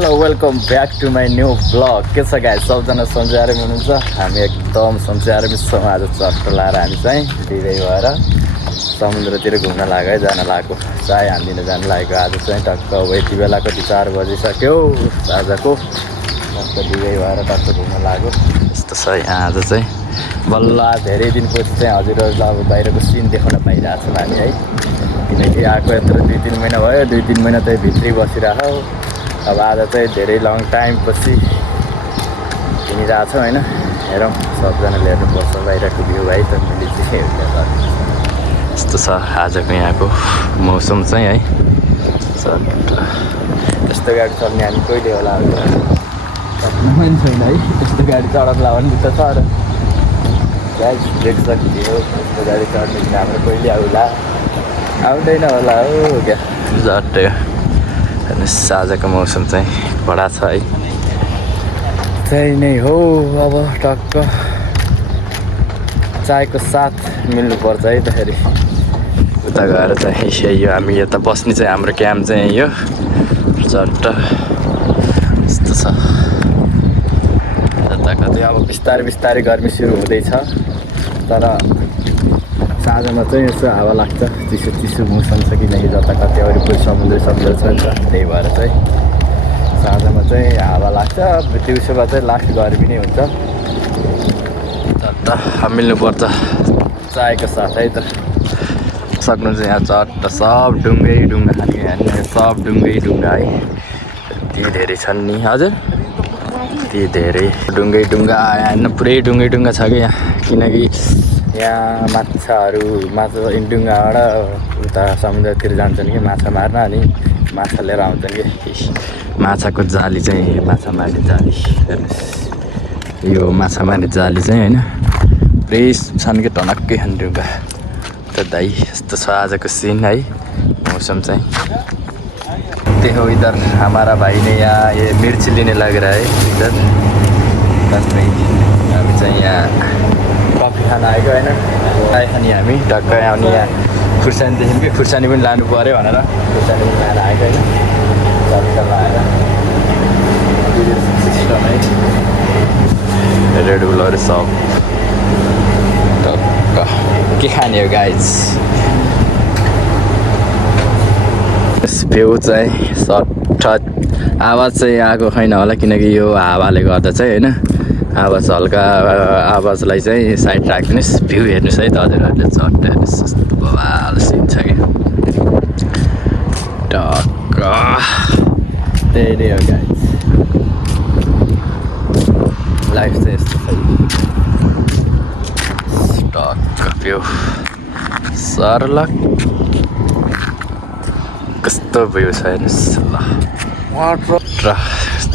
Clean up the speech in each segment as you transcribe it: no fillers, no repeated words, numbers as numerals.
Hello welcome back to my new blog. के छ guys, सबजना सन्चै आराम हुनुहुन्छ? हामी एकदम सन्चै आराम छौँ। आज चट्ट लाएर हामी चाहिँ बिदै भएर समुद्रतिर घुम्न लाग्यो है, जान लागेको चाय हानिदिन जान लागेको। आज चाहिँ टक्क अब यति बेला कति 4 बजिसक्यो आजको। टक्क बिदै भएर टक्क घुम्न लाग्यो। यस्तो छ यहाँ आज चाहिँ बल्ल धेरै दिनपछि चाहिँ हजुरहरूलाई अब बाहिरको सिन देखाउन पाइरहेको छौँ हामी है। किनकि आएको यत्रो 2-3 महिना भयो, 2-3 महिना चाहिँ भित्रै बसिरहेको। अब आज चाहिँ धेरै लङ टाइम पछि हिँडिरहेको छौँ होइन। हेरौँ सबजनाले हेर्नुपर्छ बाहिरको भ्यू है त। मैले चाहिँ यस्तो छ आजको यहाँको मौसम चाहिँ है। यस्तो गाडी चल्ने हामी कहिले होला सक्नु छैन है। यस्तो गाडी चढाउँला भन्ने त छ र देख्छ कि हो। यस्तो गाडी चढ्ने हाम्रो कहिले आउला, आउँदैन होला हो क्या झट्टै। हेर्नुहोस् आजको मौसम चाहिँ कडा छ है। त्यही नै हो। अब टक्क चायको साथ मिल्नुपर्छ है त। फेरि उता गएर चाहिँ यो हामी यता बस्ने चाहिँ हाम्रो क्याम्प चाहिँ यो चट्ट यस्तो छ। जता कतै अब बिस्तारै बिस्तारै गर्मी सुरु हुँदैछ, तर साँझमा चाहिँ यसो हावा लाग्छ। चिसो चिसो मौसम छ किनकि जता कतै वरिपरि समुद्र छ नि त। त्यही भएर चाहिँ साँझमा चाहिँ हावा लाग्छ। दिउँसोमा चाहिँ लास्ट गर्मी नै हुन्छ। चट्ट मिल्नुपर्छ चायको साथ है त। सक्नुहुन्छ यहाँ चट्ट सब ढुङ्गै ढुङ्गा खाने यहाँ सब ढुङ्गै ढुङ्गा है। यति धेरै छन् नि हजुर, यति धेरै ढुङ्गै ढुङ्गा यहाँ पुरै ढुङ्गै ढुङ्गा छ कि यहाँ। किनकि यहाँ माछाहरू ढुङ्गाबाट उता समुद्रतिर जान्छन् कि माछा मार्न, अनि माछा लिएर आउँछन् कि। माछाको जाली चाहिँ माछा मार्ने जाली हेर्नुहोस्, यो माछा मार्ने जाली चाहिँ होइन पुरै छन् कि टनक्कै छन् ढुङ्गा त दाइ। यस्तो छ आजको सिन है मौसम चाहिँ। देखो इधर हमारा भाइ ने यहाँ ये मिर्ची लिने लग रहा है इधर। हामी चाहिँ यहाँ कफी खान आएको होइन। चाय खाने हामी टक्क आउने यहाँ खुर्सानीदेखि कि खुर्सानी पनि लानु पऱ्यो भनेर खुर्सानी पनि लाएर आएको होइन। चट्ट लाएर सिस्टम है रेड बुलहरू सब टक्क के खाने हो गाइज। भ्यू चाहिँ सट्ट आवाज चाहिँ आएको छैन होला किनकि यो हावाले गर्दा चाहिँ होइन। आवाज हल्का आवाजलाई चाहिँ साइड राखिदिनुहोस्। भ्यू हेर्नुहोस् है त हजुरहरूले चट्ट हेर्नुहोस् कस्तो बवाल सिन छ कि टक्क। त्यही नै हो गाइज, लाइफ चाहिँ यस्तो छ टक्क भ्यू सरलक कस्तो भ्यू छ हेर्नुहोस् ल। र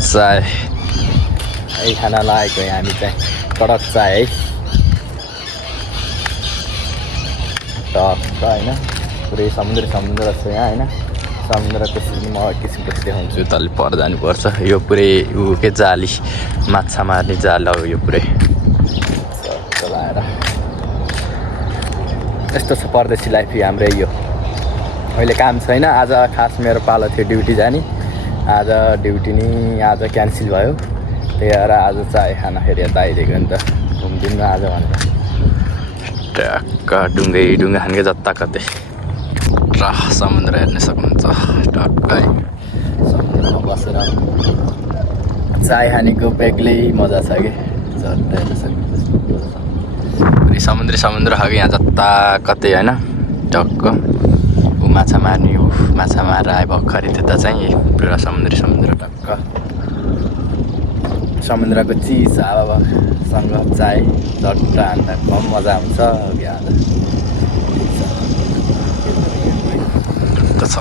चाय है खान लागेको हामी चाहिँ कडक चाय है टक्क होइन। पुरै समुद्र छ यहाँ होइन। समुद्रको सिन म किसिमको देखाउँछु, तल पर जानुपर्छ। यो पुरै ऊ के जाली माछा मार्ने जाल हो यो पुरै चलाएर। यस्तो छ परदेशी लाइफ हाम्रै यो। अहिले काम छैन, आज खास मेरो पालो थियो ड्युटी जाने। आज ड्युटी नि आज क्यान्सल भयो। त्यही भएर आज चाय खाना फेरि यता आइदिएको नि त घुमदिनमा आज भनेर। टक्क ढुङ्गै ढुङ्गा खाने जता कतै र समुद्र हेर्न सक्नुहुन्छ टक्क है। समुद्रमा बसेर चाय खानेको बेग्लै मजा छ कि झट्ट हेर्न सक्नुहुन्छ। पुरै समुद्र छ कि यहाँ जता कतै होइन। टक्क ऊ माछा मार्ने हो, माछा मारेर आए भर्खरै त्यता चाहिँ पुरा समुद्र टक्क। समुद्रको चिज हावासँग चाय झट्ट हान्दा कम मजा आउँछ क्या छ।